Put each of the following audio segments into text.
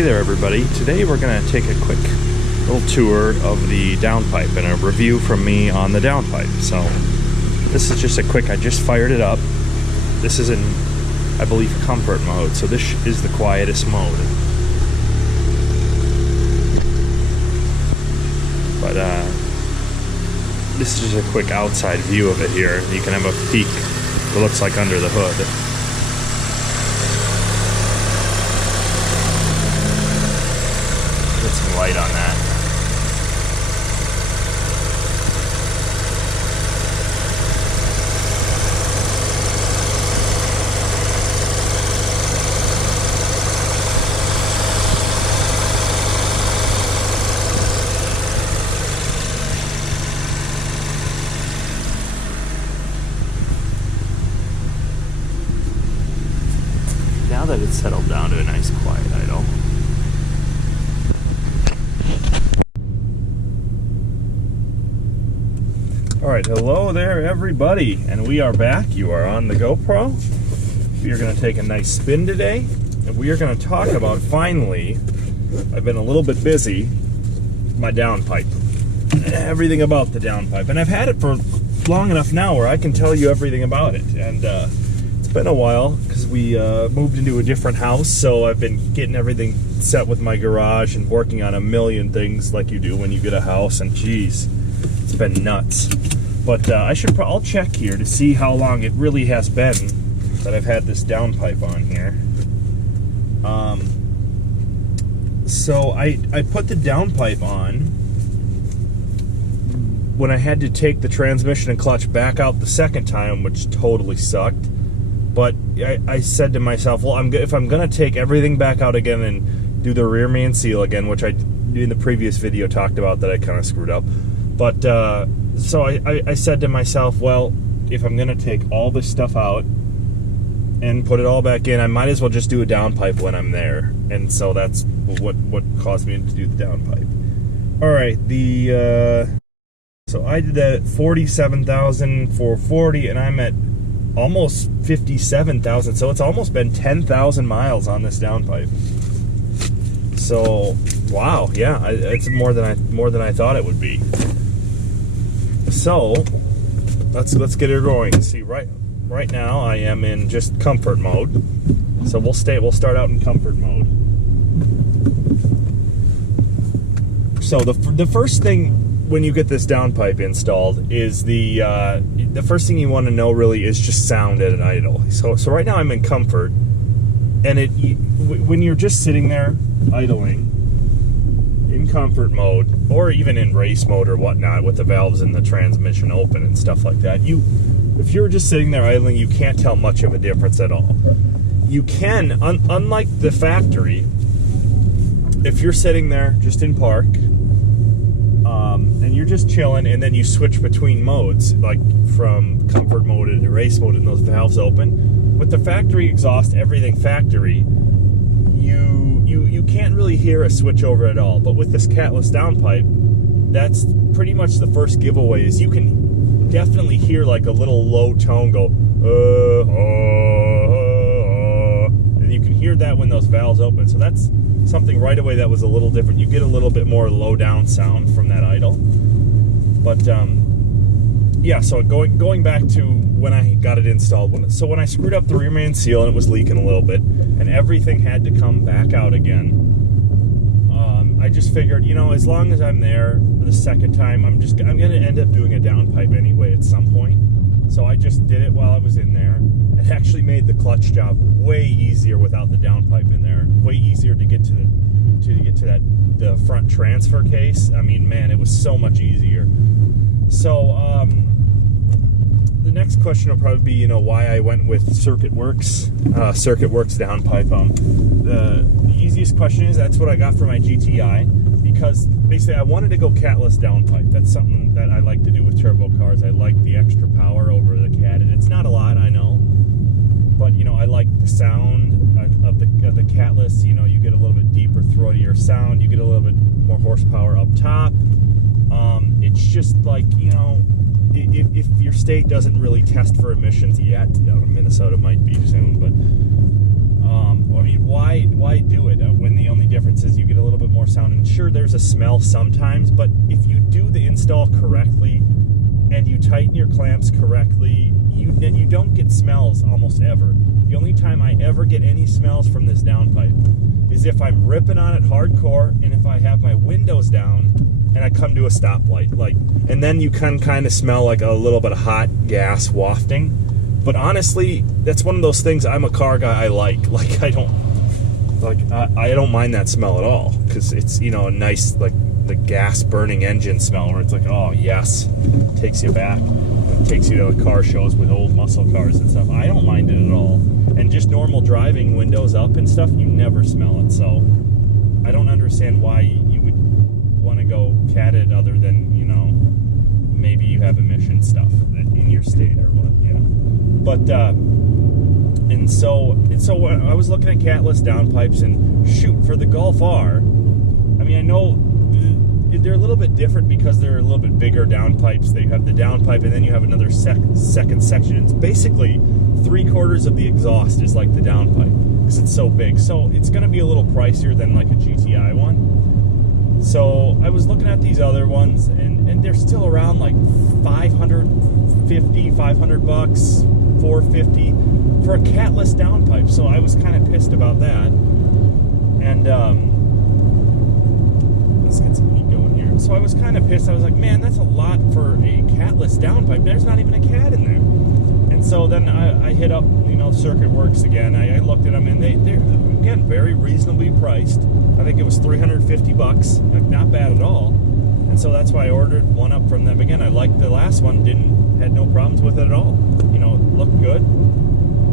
Hey there everybody, today we're going to take a quick little tour of the downpipe and a review from me on the downpipe. So this is just a quick, I just fired it up. This is in, I believe, comfort mode, so this is the quietest mode. But this is just a quick outside view of it here. You can have a peek what it looks like under the hood. Get some light on that. Now that it's settled down to a nice quiet idle. Alright, hello there everybody, and we are back. You are on the GoPro. We are going to take a nice spin today, and we are going to talk about, finally, I've been a little bit busy, my downpipe. Everything about the downpipe. And I've had it for long enough now where I can tell you everything about it. And it's been a while because we moved into a different house, so I've been getting everything set with my garage and working on a million things like you do when you get a house, and geez, it's been nuts. But I'll check here to see how long it really has been that I've had this downpipe on here. So I put the downpipe on when I had to take the transmission and clutch back out the second time, which totally sucked. But I said to myself, well, if I'm going to take everything back out again and do the rear main seal again, which I in the previous video talked about that I kind of screwed up. But so I said to myself, well, if I'm going to take all this stuff out and put it all back in, I might as well just do a downpipe when I'm there. And so that's what caused me to do the downpipe. All right, so I did that at 47,440, and I'm at almost 57,000. So it's almost been 10,000 miles on this downpipe. So wow, yeah, it's more than I thought it would be. So let's get her going. See, right now I am in just comfort mode. So we'll start out in comfort mode. So the first thing when you get this downpipe installed is the first thing you want to know really is just sound at an idle. So right now I'm in comfort, and when you're just sitting there idling in comfort mode, or even in race mode or whatnot, with the valves and the transmission open and stuff like that, if you're just sitting there idling, you can't tell much of a difference at all. You can, unlike the factory, if you're sitting there just in park, and you're just chilling, and then you switch between modes, like from comfort mode into race mode, and those valves open, with the factory exhaust, everything factory, you can't really hear a switch over at all. But with this Catless downpipe, that's pretty much the first giveaway, is you can definitely hear like a little low tone go, and you can hear that when those valves open. So that's something right away that was a little different. You get a little bit more low down sound from that idle. But yeah, so going back to when I got it installed, so when I screwed up the rear main seal and it was leaking a little bit and everything had to come back out again, I just figured, as long as I'm there the second time, I'm going to end up doing a downpipe anyway at some point. So I just did it while I was in there. It actually made the clutch job way easier without the downpipe in there. Way easier to get to the front transfer case. I mean, man, it was so much easier. So the next question will probably be, why I went with Circuit Werks downpipe. The easiest question is that's what I got for my GTI, because basically I wanted to go Catless downpipe. That's something that I like to do with turbo cars. I like the extra power over the Cat, and it's not a lot, I know, but I like the sound of the Catless. You get a little bit deeper, throatier sound. You get a little bit more horsepower up top. It's just like, if your state doesn't really test for emissions yet, down in Minnesota might be soon, but I mean, why do it when the only difference is you get a little bit more sound? And sure, there's a smell sometimes, but if you do the install correctly and you tighten your clamps correctly, you don't get smells almost ever. The only time I ever get any smells from this downpipe is if I'm ripping on it hardcore and if I have my windows down and I come to a stoplight, and then you can kind of smell like a little bit of hot gas wafting. But honestly, that's one of those things. I'm a car guy. I I don't mind that smell at all, because it's, you know, a nice, like, the gas burning engine smell where it's like, oh yes, takes you back. It takes you to car shows with old muscle cars and stuff. I don't mind it at all. And just normal driving, windows up and stuff, you never smell it. So I don't understand why you would want to go catted other than, you know, maybe you have emission stuff in your state or what, you know. But and so I was looking at catless downpipes, and shoot, for the Golf R, I mean, I know they're a little bit different because they're a little bit bigger downpipes. They have the downpipe, and then you have another second section. It's basically 3/4 of the exhaust is like the downpipe because it's so big. So it's going to be a little pricier than like a GTI one. So I was looking at these other ones, and they're still around like $550, $500, $450 for a catless downpipe. So I was kind of pissed about that. And let's get some heat going here. So I was kind of pissed. I was like, man, that's a lot for a catless downpipe. There's not even a cat in there. And so then I hit up, you know, Circuit Werks again. I looked at them, and they're again very reasonably priced. I think it was $350, like not bad at all. And so that's why I ordered one up from them again. I liked the last one, had no problems with it at all. You know, it looked good.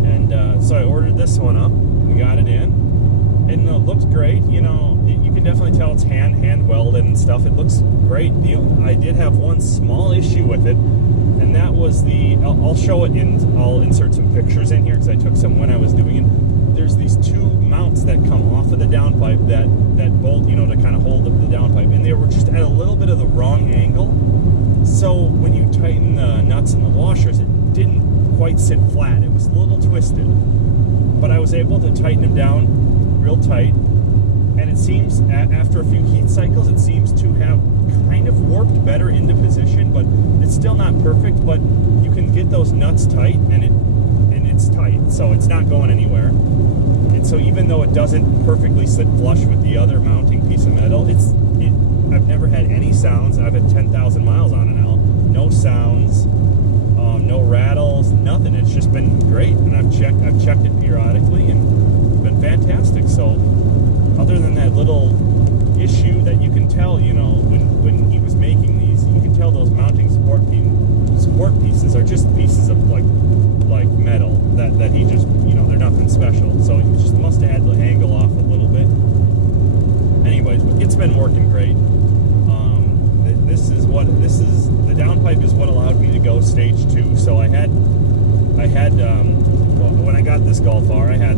And so I ordered this one up. We got it in, and it looks great. You know, you can definitely tell it's hand welded and stuff. It looks great. I did have one small issue with it, and that was I'll show it I'll insert some pictures in here because I took some when I was doing it. There's these two mounts that come off of the downpipe that bolt, you know, to kind of hold up the downpipe, and they were just at a little bit of the wrong angle. So when you tighten the nuts and the washers, it didn't quite sit flat. It was a little twisted, but I was able to tighten them down real tight, and it seems after a few heat cycles, it seems to have kind of warped better into position, but it's still not perfect. But you can get those nuts tight, and it's tight, so it's not going anywhere. And so even though it doesn't perfectly sit flush with the other mounting piece of metal, I've never had any sounds. I've had 10,000 miles on it now. No sounds, no rattles, nothing. It's just been great, and I've checked it periodically, and it's been fantastic. So other than that little issue that you can tell, you know, when he was making these, you can tell those mounting support pieces are just pieces of like metal that he just, you know, they're nothing special. So he just must have had the angle off a little bit. Anyways, it's been working great. The downpipe is what allowed me to go stage 2. So I had when I got this Golf R, I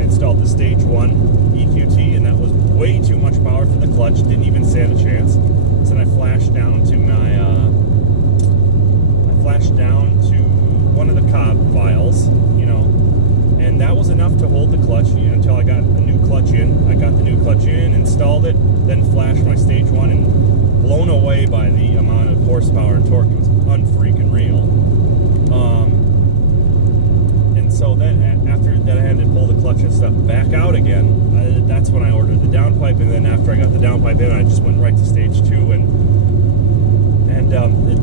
installed the stage 1 EQT, and that was way too much power for the clutch. Didn't even stand a chance. So then I flashed down to one of the cob vials, you know, and that was enough to hold the clutch, you know, until I got a new clutch in. I got the new clutch in, installed it, then flashed my stage 1, and blown away by the amount of horsepower and torque. It was unfreaking real. And so then after that, I had to pull the clutch and stuff back out again. That's when I ordered the downpipe, and then after I got the downpipe in, I just went right to stage 2. And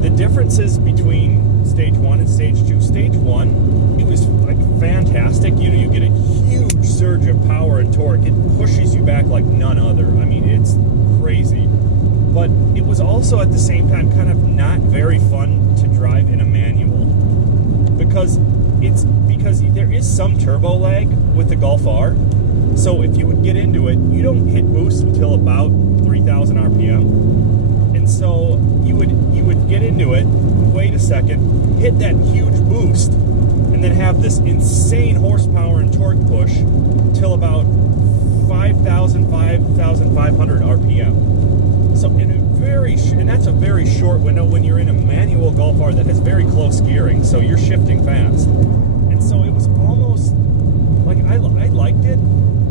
the differences between stage 1 and stage 2. Stage 1, it was like fantastic. You know, you get a huge surge of power and torque. It pushes you back like none other. I mean, it's crazy. But it was also at the same time kind of not very fun to drive in a manual, because there is some turbo lag with the Golf R. So if you would get into it, you don't hit boost until about 3,000 RPM. And so you would get into it, wait a second, hit that huge boost, and then have this insane horsepower and torque push till about 5,000, 5,500 RPM. So and that's a very short window when you're in a manual Golf R that has very close gearing, so you're shifting fast. And so it was almost like I liked it,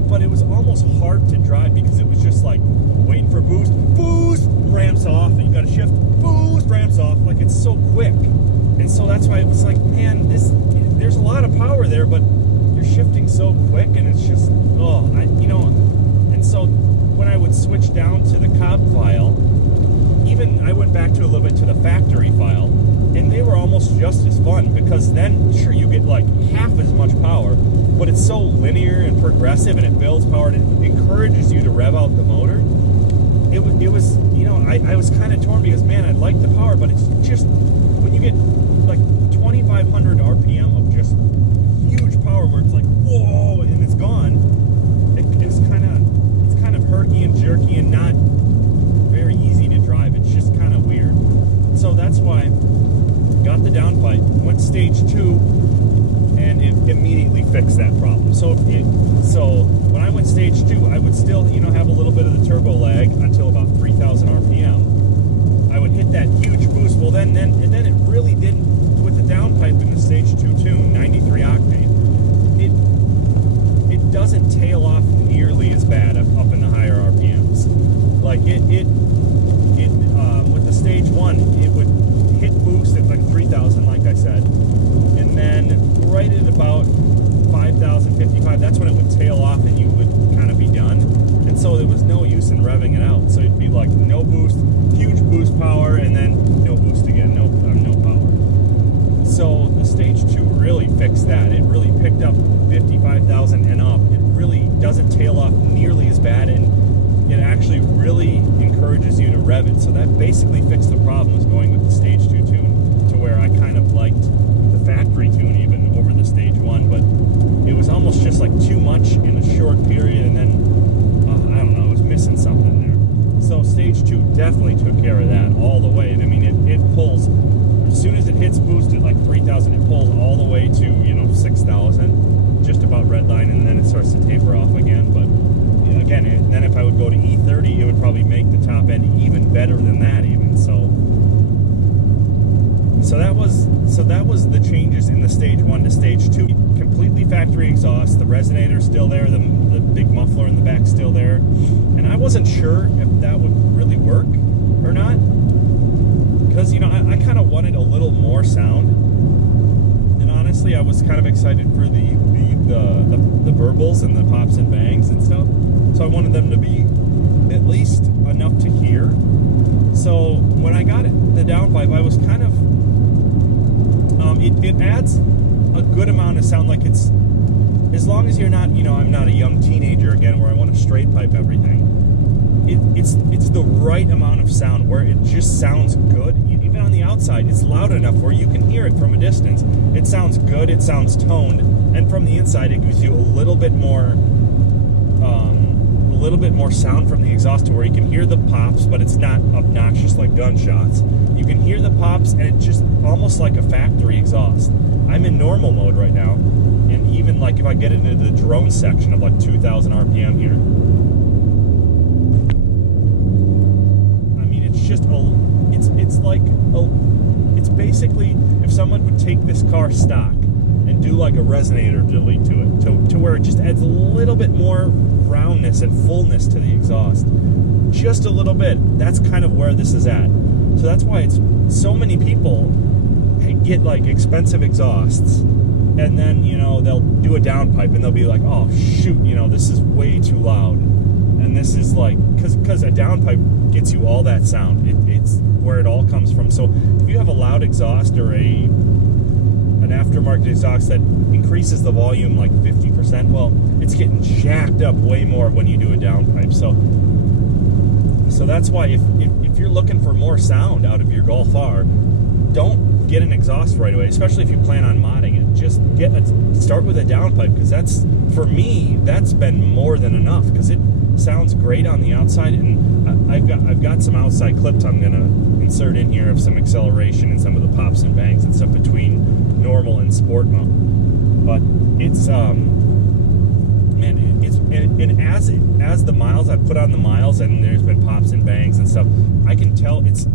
but it was almost hard to drive because it was just like waiting for boost, ramps off, and you got to shift, boost, ramps off. Like, it's so quick. And so that's why it was like, man, there's a lot of power there, but you're shifting so quick, and it's just, and so when I would switch down to the Cobb file, even I went back to a little bit to the factory file, and they were almost just as fun, because then, sure, you get like half as much power, but it's so linear and progressive, and it builds power, and it encourages you to rev out the motor. It was, I was kind of torn because, man, I like the power, but it's just, when you get like 2,500 RPM of just huge power where it's like, whoa, and it's gone, it's kind of herky and jerky and not very easy to drive. It's just kind of weird. So that's why I got the downpipe, went stage 2, and it immediately fixed that problem. So when I went stage 2, I would still, have a little bit of the turbo lag until about 3,000 RPM. I would hit that huge boost. Well, then it really didn't, with the downpipe in the stage 2 tune, 93 octane, it doesn't tail off nearly as bad up in the higher RPMs. Like with the stage 1, it would hit boost at like 3,000, like I said, and then right at about 5,000, 55, that's when it would tail off and you would kind of be done. And so there was no use in revving it out. So it'd be like no boost, huge boost power, and then no boost again, no power. So the stage 2 really fixed that. It really picked up 55,000 and up. It really doesn't tail off nearly as bad, and it actually really encourages you to rev it. So that basically fixed the problems going with the stage 2 tune, to where I kind of liked the factory tune even over the stage 1, but it was almost just like too much in a short period, and then I don't know, it was missing something there. So stage 2 definitely took care of that all the way. I mean, it pulls, as soon as it hits boost at like 3,000, it pulls all the way to 6,000, just about redline, and then it starts to taper off again. But again, then if I would go to E30, it would probably make the top end even better than that even. So that was the changes in the stage 1 to stage 2. Completely factory exhaust, the resonator's still there, the big muffler in the back still there, and I wasn't sure if that would really work or not, because I kind of wanted a little more sound, and honestly I was kind of excited for the burbles and the pops and bangs and stuff, so I wanted them to be at least enough to hear. So when I got the downpipe, I was kind of it adds a good amount of sound. Like, it's, as long as you're not, I'm not a young teenager again where I want to straight pipe everything. It's the right amount of sound where it just sounds good. Even on the outside, it's loud enough where you can hear it from a distance. It sounds good, it sounds toned, and from the inside it gives you a little bit more sound from the exhaust, to where you can hear the pops, but it's not obnoxious like gunshots. You can hear the pops, and it's just almost like a factory exhaust. I'm in normal mode right now, and even like if I get into the drone section of like 2,000 RPM here, I mean, it's just it's basically if someone would take this car stock and do like a resonator delete to it, to where it just adds a little bit more roundness and fullness to the exhaust, just a little bit. That's kind of where this is at. So that's why it's so many people get like expensive exhausts, and then they'll do a downpipe and they'll be like, oh shoot, this is way too loud, and this is like, because a downpipe gets you all that sound. It's where it all comes from. So if you have a loud exhaust or an aftermarket exhaust that increases the volume like 50%, well, it's getting jacked up way more when you do a downpipe. So that's why if you're looking for more sound out of your Golf R, don't get an exhaust right away, especially if you plan on modding it. Just start with a downpipe, because that's, for me, that's been more than enough, because it sounds great on the outside, and I've got some outside clips I'm gonna insert in here of some acceleration and some of the pops and bangs and stuff between normal and sport mode. But it's man, it's, and as the miles, I've put on the miles, and there's been pops and bangs and stuff, I can tell it's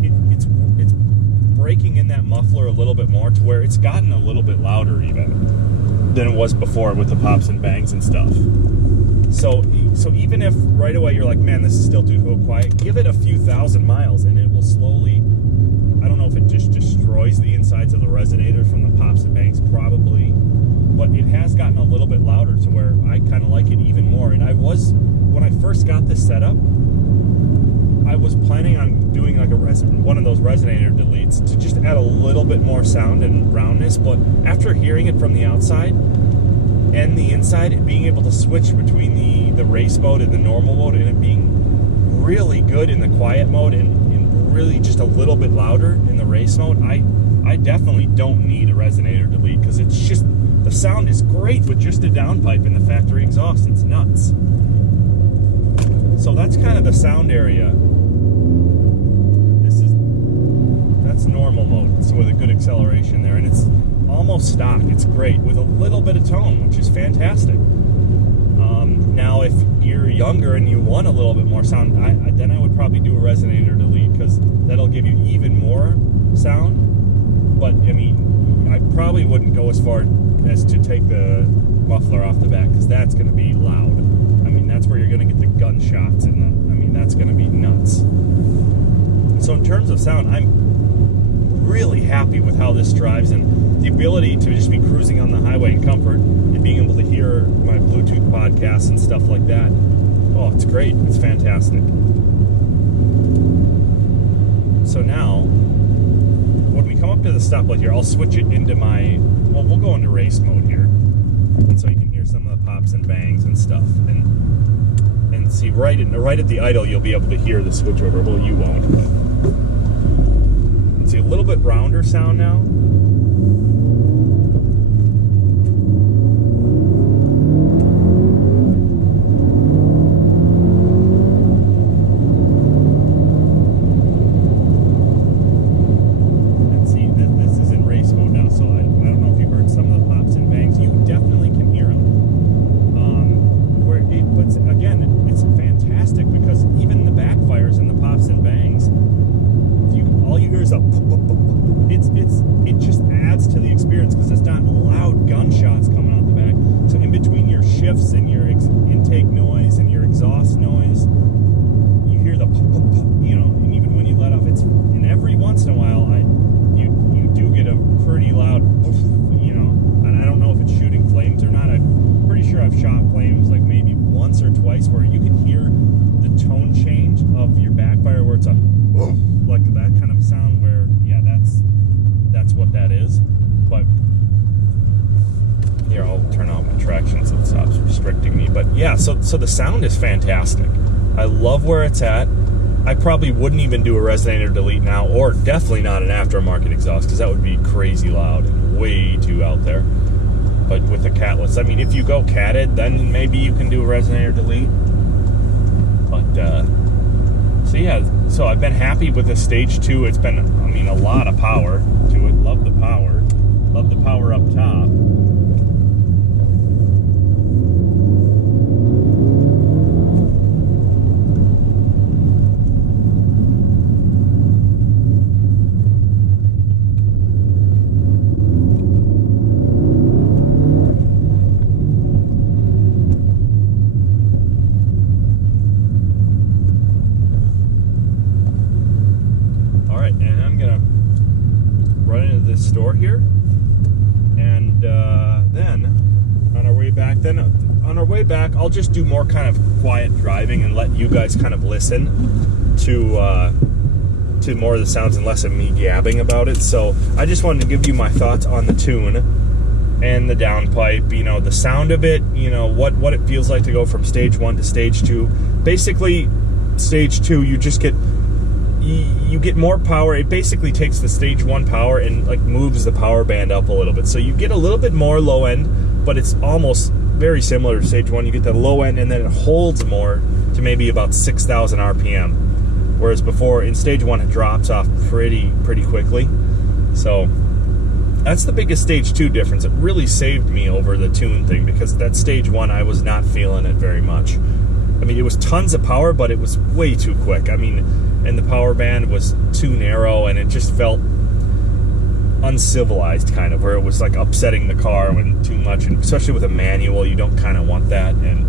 breaking in that muffler a little bit more, to where it's gotten a little bit louder even. than it was before with the pops and bangs and stuff. So even if right away you're like, man, this is still too quiet, give it a few thousand miles and it will slowly, I don't know if it just destroys the insides of the resonator from the pops and bangs, probably, but it has gotten a little bit louder to where I kind of like it even more. And when I first got this setup, I was planning on doing like one of those resonator deletes to just add a little bit more sound and roundness, but after hearing it from the outside and the inside, and being able to switch between the race mode and the normal mode, and it being really good in the quiet mode and really just a little bit louder in the race mode, I definitely don't need a resonator delete, because it's just, the sound is great with just a downpipe in the factory exhaust. It's nuts. So that's kind of the sound area. That's normal mode, so with a good acceleration there, and it's almost stock. It's great with a little bit of tone, which is fantastic. Now, if you're younger and you want a little bit more sound, then I would probably do a resonator delete, because that'll give you even more sound. But I mean, I probably wouldn't go as far as to take the muffler off the back, because that's going to be loud. I mean, that's where you're going to get the gunshots, and that's going to be nuts. So in terms of sound, I'm really happy with how this drives, and the ability to just be cruising on the highway in comfort and being able to hear my Bluetooth podcasts and stuff like that. Oh, it's great. It's fantastic. So now, when we come up to the stoplight here, I'll switch it into we'll go into race mode here, and so you can hear some of the pops and bangs and stuff, and see right at the idle, you'll be able to hear the switchover. Well, you won't, but see a little bit rounder sound now. And see, this is in race mode now, so I don't know if you heard some of the pops and bangs. You definitely can hear them. But again, it's fantastic, because even the backfires and the pops and bangs, all you hear is a it just adds to the experience, because it's not loud gunshots coming out the back. So in between your shifts and your intake noise and your exhaust noise, you hear the and even when you let off, and every once in a while you do get a pretty loud and I don't know if it's shooting flames or not. I'm pretty sure I've shot flames like maybe once or twice, where you can hear the tone change of your backfire, where it's like that kind of sound, where that's what that is. But here, I'll turn off my traction so it stops restricting me. But yeah, so the sound is fantastic. I love where it's at. I probably wouldn't even do a resonator delete now, or definitely not an aftermarket exhaust, because that would be crazy loud and way too out there. But with the Catless, I mean, if you go catted, then maybe you can do a resonator delete. But so yeah, so I've been happy with the Stage 2. It's been, I mean, a lot of power to it. Love the power. Love the power up top. Store here, and then on our way back I'll just do more kind of quiet driving and let you guys kind of listen to more of the sounds and less of me gabbing about it. So I just wanted to give you my thoughts on the Tune and the downpipe, the sound of it, what it feels like to go from Stage 1 to Stage 2. Basically, Stage 2, you just get more power. It basically takes the Stage 1 power and like moves the power band up a little bit. So you get a little bit more low end, but it's almost very similar to Stage 1. You get the low end, and then it holds more to maybe about 6,000 RPM. Whereas before, in Stage 1, it drops off pretty quickly. So that's the biggest Stage 2 difference. It really saved me over the Tune thing, because that Stage 1, I was not feeling it very much. I mean, it was tons of power, but it was way too quick. I mean, and the power band was too narrow, and it just felt uncivilized kind of, where it was like upsetting the car when too much, and especially with a manual, you don't kind of want that. And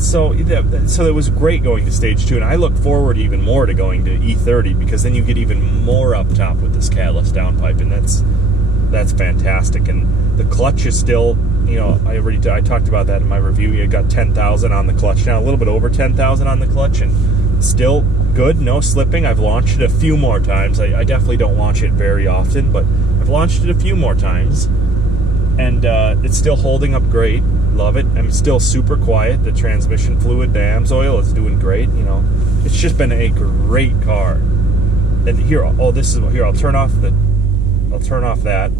so it was great going to stage 2, and I look forward even more to going to E30, because then you get even more up top with this catless downpipe, and that's fantastic. And the clutch is still, you know, I talked about that in my review. You got 10,000 on the clutch now, a little bit over 10,000 on the clutch, and still good, no slipping. I've launched it a few more times. I definitely don't launch it very often, but I've launched it a few more times, and it's still holding up great. Love it. I'm still super quiet. The transmission fluid, the AMSOIL is doing great. You know, it's just been a great car. And here, I'll turn off that,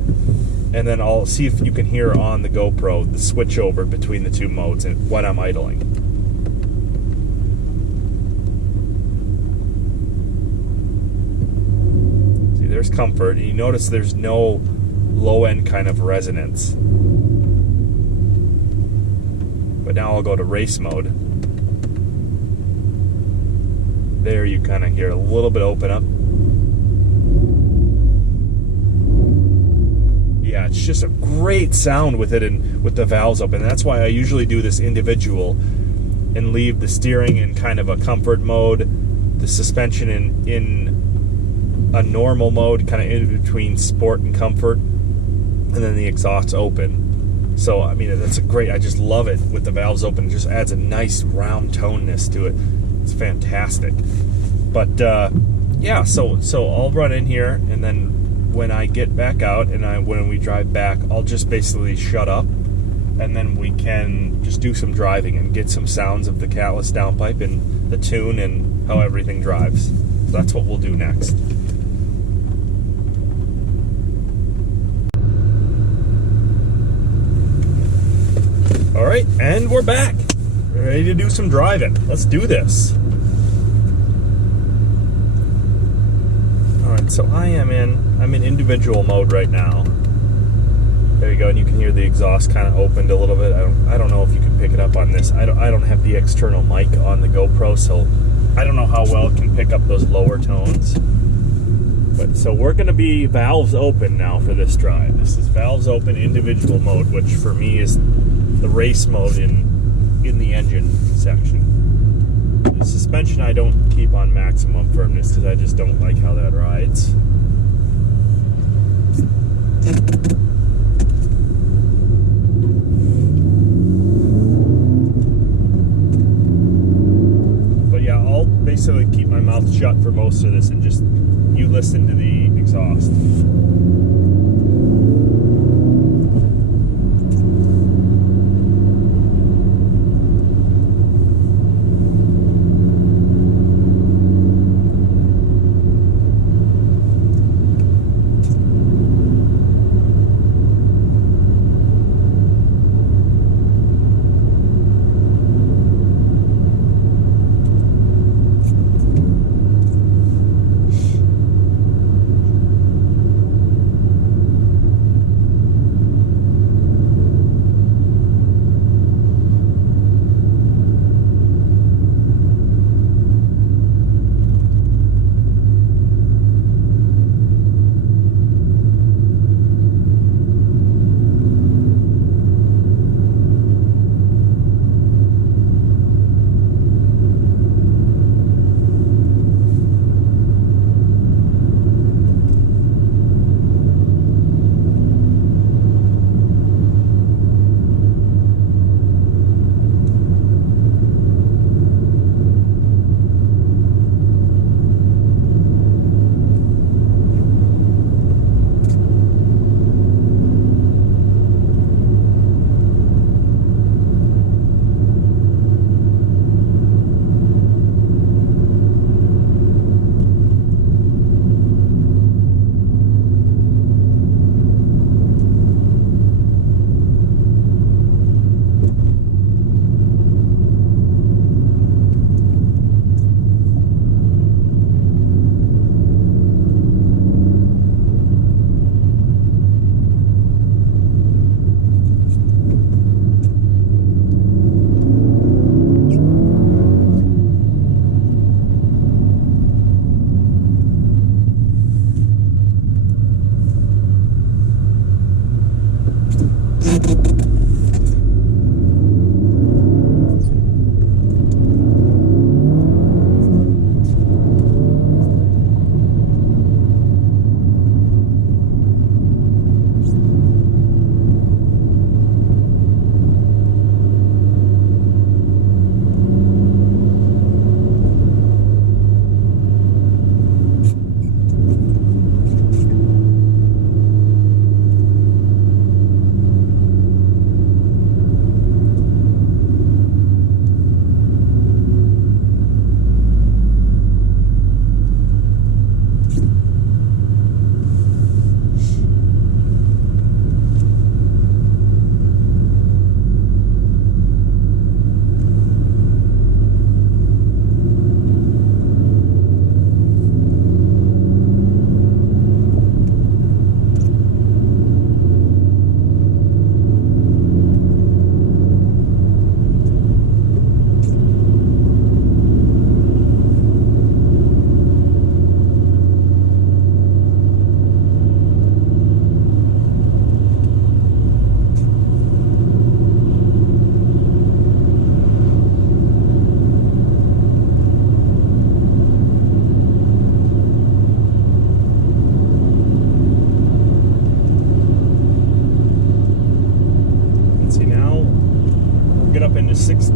and then I'll see if you can hear on the GoPro the switch over between the two modes and when I'm idling. See, there's comfort. And you notice there's no low-end kind of resonance. But now I'll go to race mode. There you kind of hear a little bit open up. Yeah, it's just a great sound with it and with the valves open. That's why I usually do this individual and leave the steering in kind of a comfort mode, the suspension in a normal mode, kind of in between sport and comfort, and then the exhaust open. So, I mean, that's a great, I just love it with the valves open. It just adds a nice round toneness to it. It's fantastic. But, yeah, so I'll run in here, and then when I get back out and when we drive back, I'll just basically shut up, and then we can just do some driving and get some sounds of the catless downpipe and the tune and how everything drives. So that's what we'll do next. All right, and we're back. We're ready to do some driving. Let's do this. All right, so I'm in individual mode right now. There you go, and you can hear the exhaust kind of opened a little bit. I don't know if you can pick it up on this. I don't have the external mic on the GoPro, so I don't know how well it can pick up those lower tones. But so we're going to be valves open now for this drive. This is valves open individual mode, which for me is the race mode in the engine section. The suspension I don't keep on maximum firmness because I just don't like how that rides. But yeah, I'll basically keep my mouth shut for most of this and just you listen to the exhaust.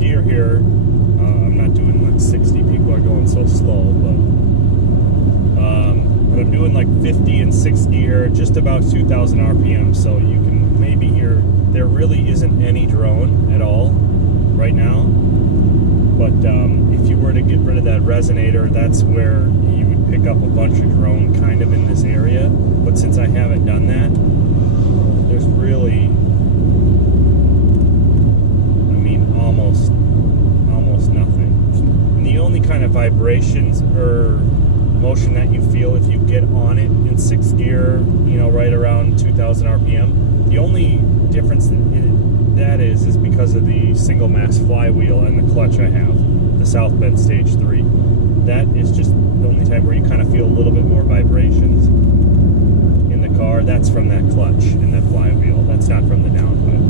gear here. I'm not doing like 60. People are going so slow, but I'm doing like 50 and 6 gear, just about 2,000 RPM. So you can maybe hear there really isn't any drone at all right now. But if you were to get rid of that resonator, that's where you would pick up a bunch of drone kind of in this area. But since I haven't done that, there's really, I mean, almost nothing. And the only kind of vibrations or motion that you feel if you get on it in 6 gear, you know, right around 2,000 RPM, the only difference that is because of the single mass flywheel and the clutch I have, the South Bend Stage 3. That is just the only time where you kind of feel a little bit more vibrations in the car. That's from that clutch and that flywheel. That's not from the downpipe.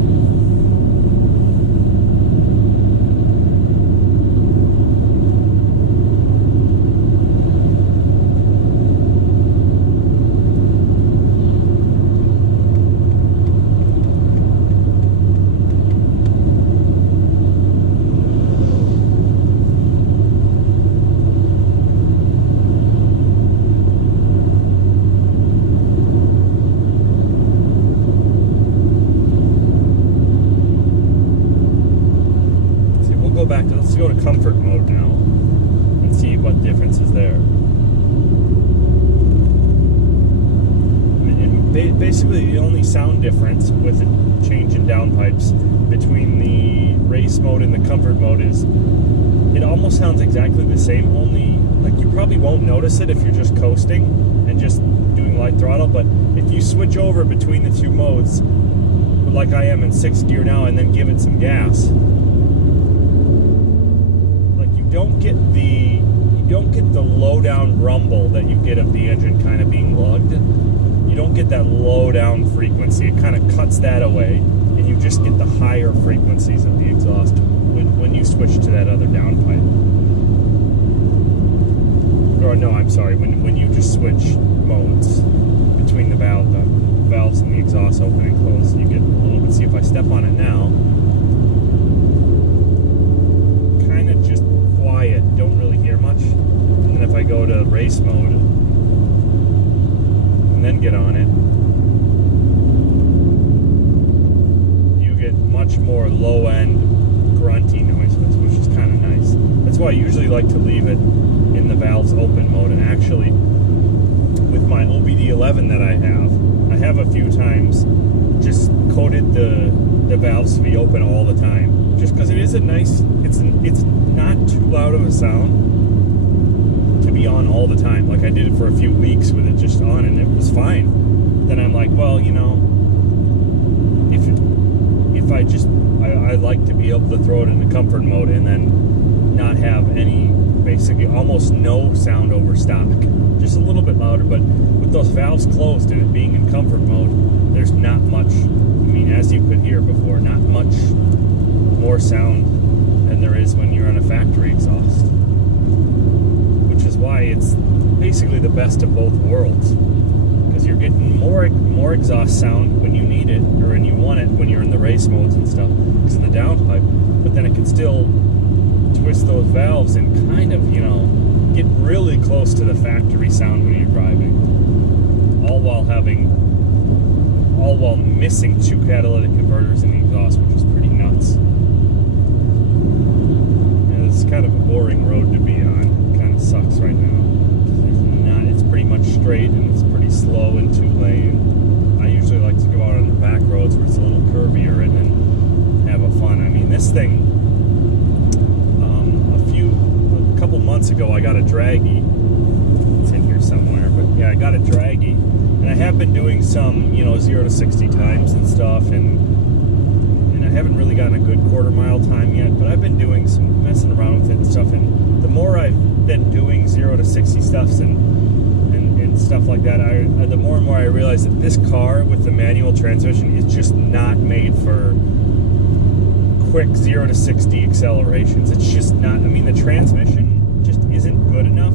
Let's go to comfort mode now and see what difference is there. And basically, the only sound difference with the change in downpipes between the race mode and the comfort mode is it almost sounds exactly the same, only like you probably won't notice it if you're just coasting and just doing light throttle, but if you switch over between the two modes, like I am in 6 gear now, and then give it some gas, you don't get the low down rumble that you get of the engine kind of being lugged. You don't get that low down frequency. It kind of cuts that away, and you just get the higher frequencies of the exhaust when you switch to that other downpipe. Or no, I'm sorry, when you just switch modes between the valves and the exhaust open and close, you get a little bit. See if I step on it now, kind of just quiet, don't really hear much. And then if I go to race mode and then get on it, you get much more low end grunty noises, which is kind of nice. That's why I usually like to leave it in the valves open mode. And actually, with my OBD11 that I have a few times just coated the valves to be open all the time, just because it is a nice, it's not too loud of a sound to be on all the time. Like I did it for a few weeks with it just on, and it was fine. Then I'm like, well, you know, if I like to be able to throw it into comfort mode and then not have any, basically almost no sound over stock, just a little bit louder. But with those valves closed and it being in comfort mode, there's not much, I mean, as you could hear before, not much more sound than there is when you're on a factory exhaust, which is why it's basically the best of both worlds, because you're getting more exhaust sound when you need it or when you want it when you're in the race modes and stuff, because of the downpipe, but then it can still twist those valves and kind of, you know, get really close to the factory sound when you're driving, all while missing 2 catalytic converters in the exhaust, which is pretty nuts. It's kind of a boring road to be on. It kind of sucks right now. It's pretty much straight and it's pretty slow in 2-lane. I usually like to go out on the back roads where it's a little curvier and then have a fun. I mean, this thing, a couple months ago, I got a draggy. It's in here somewhere, but yeah, I got a draggy, and I have been doing some, you know, 0 to 60 times and stuff, and I haven't really gotten a good quarter-mile time yet, but I've been doing some messing around with it and stuff, and the more I've been doing 0 to 60 stuffs and stuff like that, the more and more I realize that this car with the manual transmission is just not made for quick 0 to 60 accelerations. It's just not, I mean, the transmission just isn't good enough.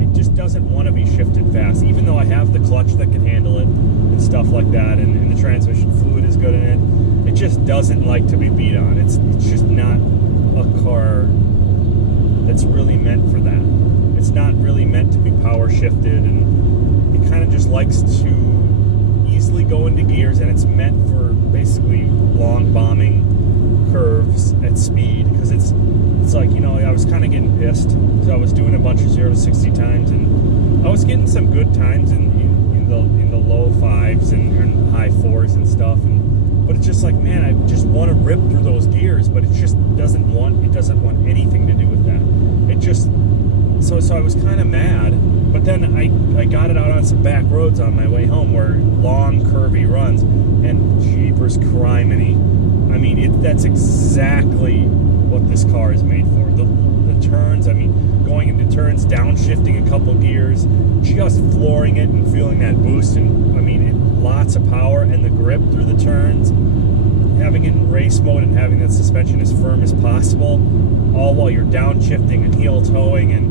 It just doesn't want to be shifted fast, even though I have the clutch that can handle it and stuff like that, and the transmission fluid is good in it. It just doesn't like to be beat on. It's just not a car that's really meant for that. It's not really meant to be power shifted, and it kind of just likes to easily go into gears, and it's meant for basically long bombing curves at speed, because it's like, you know, I was kind of getting pissed, so I was doing a bunch of 0 to 60 times, and I was getting some good times in the low 5s and high 4s and stuff, but it's just like, man, I just want to rip through those gears, but it just doesn't want anything to do with that. It just, so I was kind of mad, but then I got it out on some back roads on my way home, where long curvy runs, and jeepers criminy, I mean, that's exactly what this car is made for. The turns, I mean, going into turns, downshifting a couple gears, just flooring it and feeling that boost, and I mean, lots of power, and the grip through the turns, having it in race mode and having that suspension as firm as possible, all while you're downshifting and heel towing and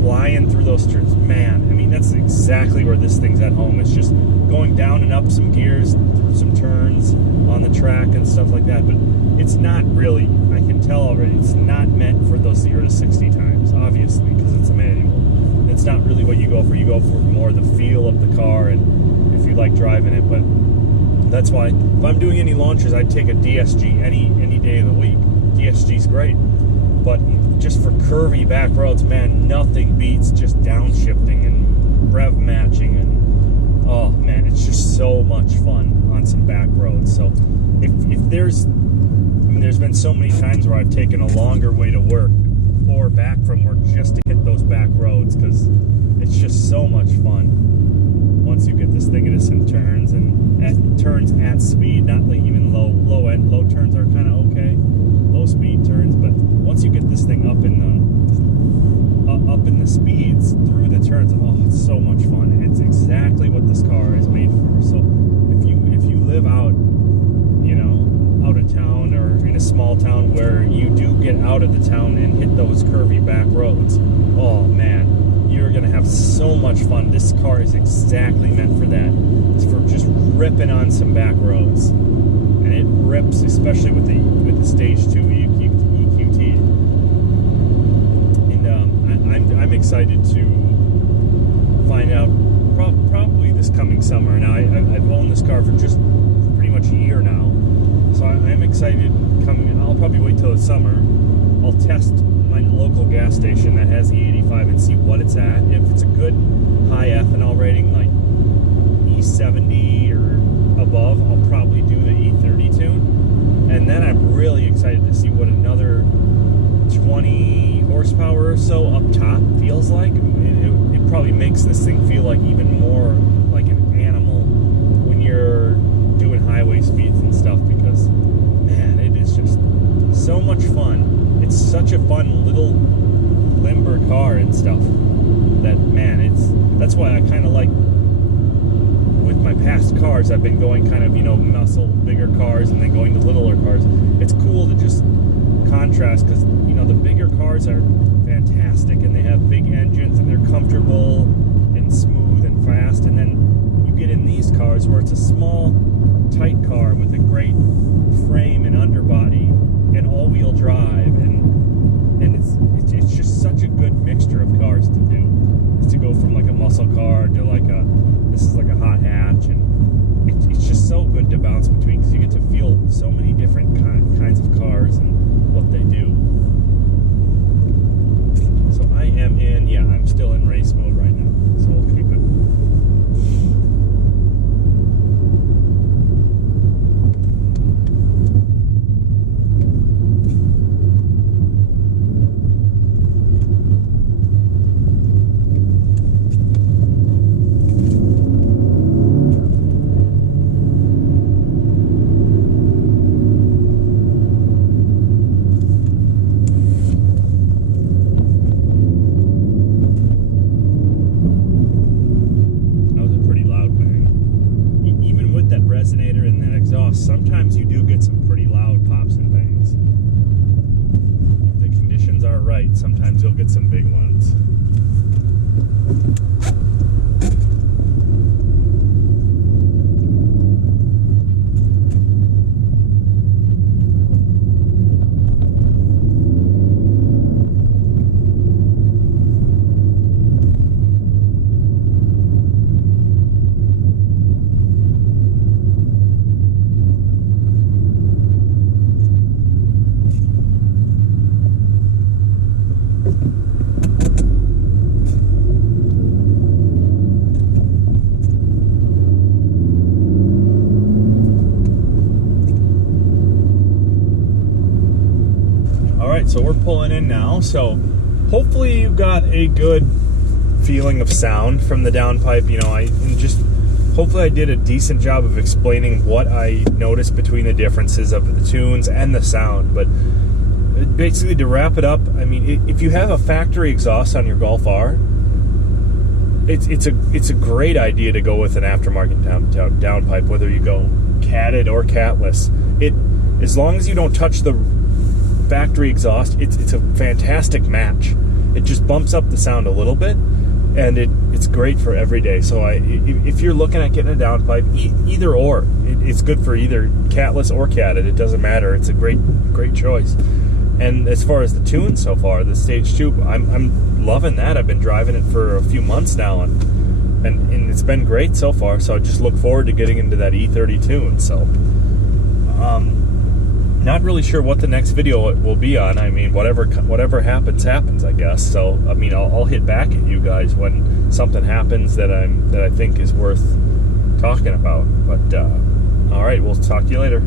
flying through those turns. Man, I mean, that's exactly where this thing's at home. It's just going down and up some gears through some turns on the track and stuff like that, but it's not really, I can tell already, it's not meant for those 0 to 60 times, obviously, because it's a manual. It's not really what you go for. You go for more the feel of the car, and if you like driving it. But that's why, if I'm doing any launches, I'd take a DSG any day of the week. DSG's great, but just for curvy back roads, man, nothing beats just downshifting and rev matching, and oh man, it's just so much fun on some back roads. So if there's, I mean, there's been so many times where I've taken a longer way to work or back from work just to hit those back roads, because it's just so much fun once you get this thing into some turns, and turns at speed, not like even low end. Low turns are kind of okay, low speed turns, but once you get this thing up in the speeds through the turns, oh, it's so much fun. It's exactly what this car is made for. So if you live out, you know, out of town, or in a small town where you do get out of the town and hit those curvy back roads, oh man, you're gonna have so much fun. This car is exactly meant for that. It's for just ripping on some back roads, and it rips, especially with the Stage 2 EQT. And I'm excited to find out probably this coming summer. Now I've owned this car for just pretty much a year now, so I'm excited coming in. I'll probably wait till the summer. I'll test my local gas station that has E85 and see what it's at. If it's a good high ethanol rating, like E70 or above, I'll probably do the E30 tune. And then I'm really excited to see what another 20 horsepower or so up top feels like. It probably makes this thing feel like even more like an animal when you're doing highway speeds and stuff, because man, it is just so much fun. It's such a fun little limber car and stuff that, man, that's why I kind of like, with my past cars, I've been going kind of, you know, muscle bigger cars and then going to littler cars. It's cool to just contrast, because, you know, the bigger cars are fantastic and they have big engines and they're comfortable and smooth and fast, and then you get in these cars where it's a small, tight car with a great frame and underbody and all-wheel drive, and it's just such a good mixture of cars to do. It's to go from like a muscle car to like this is like a hot hatch, and it's just so good to bounce between, because you get to feel so many different kinds of cars and what they do. So I'm still in race mode right now, so we'll keep it. Resonator and that exhaust, sometimes you do get some pretty loud pops and bangs. If the conditions are right, sometimes you'll get some big ones. right, so we're pulling in now. So hopefully you got a good feeling of sound from the downpipe. You know, hopefully I did a decent job of explaining what I noticed between the differences of the tunes and the sound. But basically, to wrap it up, I mean, if you have a factory exhaust on your Golf R, it's a great idea to go with an aftermarket downpipe, whether you go catted or catless. As long as you don't touch the factory exhaust, it's a fantastic match. It just bumps up the sound a little bit, and it's great for every day. So if you're looking at getting a downpipe, either or, it's good for either catless or catted. It doesn't matter. It's a great choice. And as far as the tune so far, the Stage 2, I'm loving that. I've been driving it for a few months now, and it's been great so far. So I just look forward to getting into that E30 tune. So not really sure what the next video will be on. I mean, whatever happens, I guess. So I mean, I'll hit back at you guys when something happens that I think is worth talking about. But all right, we'll talk to you later.